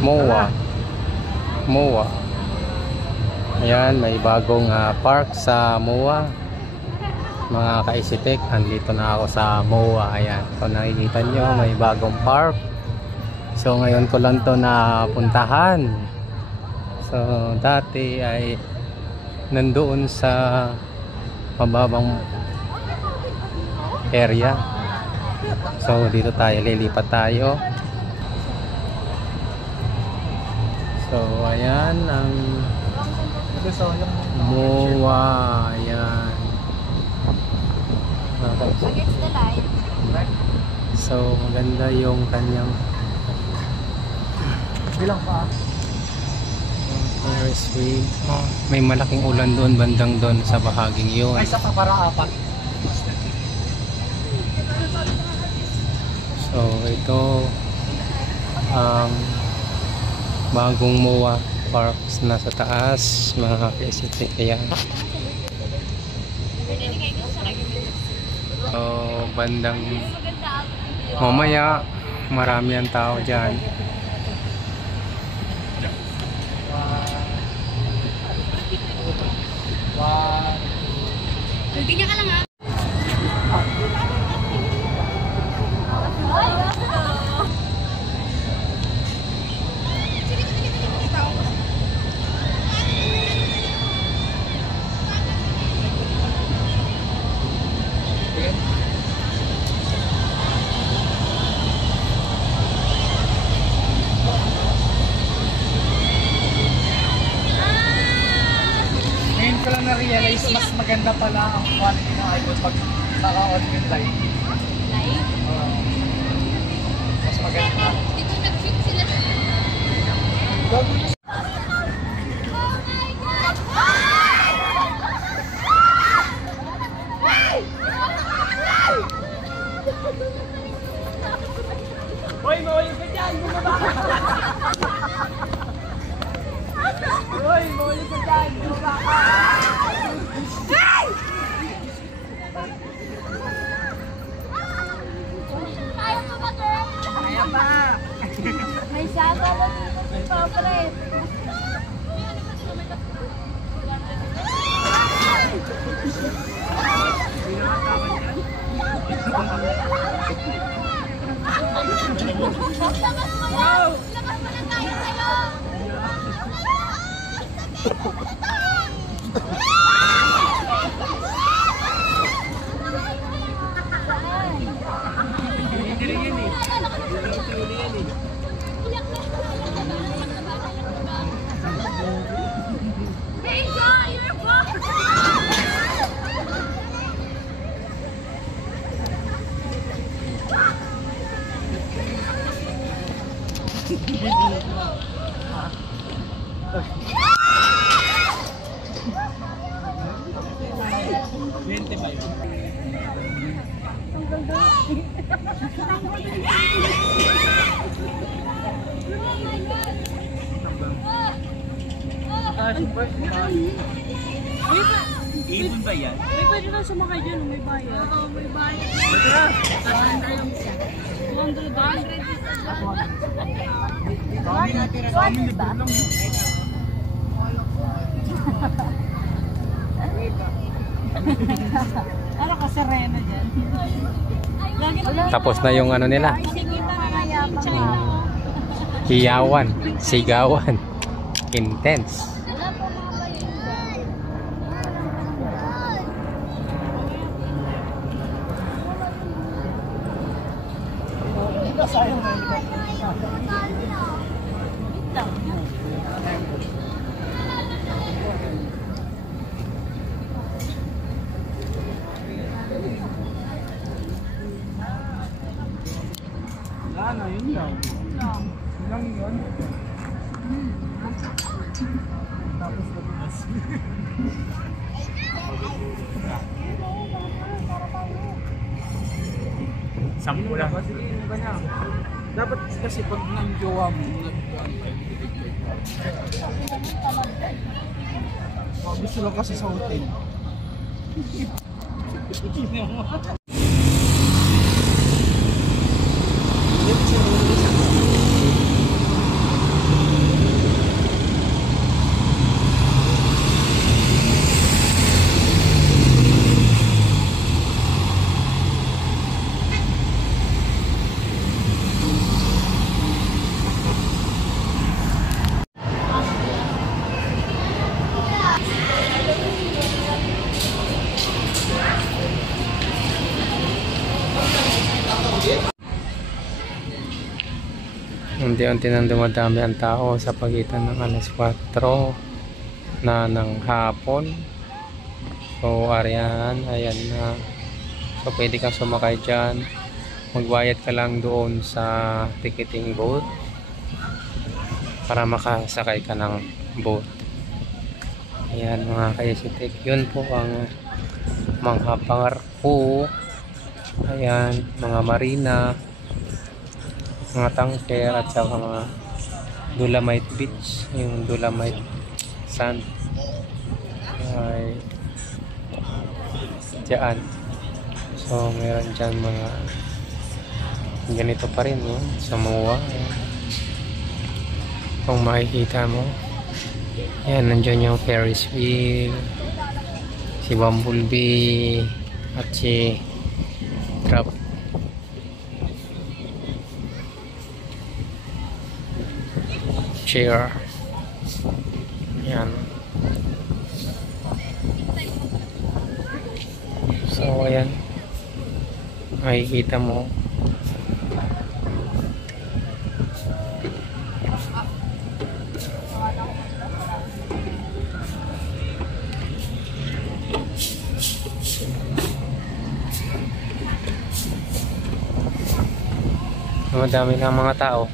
MOA. MOA. Ayan, may bagong park sa MOA. Mga ka-Easytech, andito na ako sa MOA. Ayan, kung nakikita nyo, may bagong park. So ngayon ko lang to napuntahan. So dati ay nandoon sa mababang area. So dito tayo, lilipat tayo. So ayan ang MOA. Ayan. So maganda yung kanyang bilang pa. Very sweet. Oh, may malaking ulan doon, bandang doon sa bahaging yun. Ay, sa para apat. So ito ang bagong MOA Parks na sa taas, mga ka-Easytech. Ayan. So bandang mamaya marami ang tao dyan. Ganyan ka lang ha. Ngayon ko lang na-realize mas maganda pala ang quality ng iPhone pag naka-on yung light. Live? Mas maganda. Dito nag-shoot sila. Hoy, mawali ka dyan! Bumaba ka! Hoy, mawali ka dyan! Bumaba ka! Kaya pa ba, girl? Kaya pa! May saga na dito si Papa. Labas mo yan! Labas mo na tayo sa'yo! Ibon ba yan? May pwede na sumakay dyan, may bayad. Oo, may bayad. Ito na! 200 ba? Kami natira kami libre lang. Ano ka, serena dyan? Tapos na yung ano nila. Sikita na nga yapang. Hiyawan, sigawan. Intense. Sayang na Wala na, yun lang. Yun lang yun. Tapos nabukas. Sampu lang. Dapat kasi pag nang jowa mo, gusto lang kasi sa hotel. Unti-unti nang dumadami ang tao sa pagitan ng alas 4 na ng hapon. So, ayan na. So, pwede kang sumakay dyan. Magbayad ka lang doon sa ticketing booth para makasakay ka ng boat. Ayan mga ka-isitek. Yun po ang mga pangarko. Ayan, mga marina, mga tangker at saka mga Dolomite Beach, yung Dolomite Sand ay dyan. So meron dyan mga ganito pa rin no? Sa MOA. Kung makikita mo, yan, nandyan yung Ferris wheel, si Bumblebee at si Drop. Chair. Yan. So, ayan. Makikita mo. Madami ng mga tao.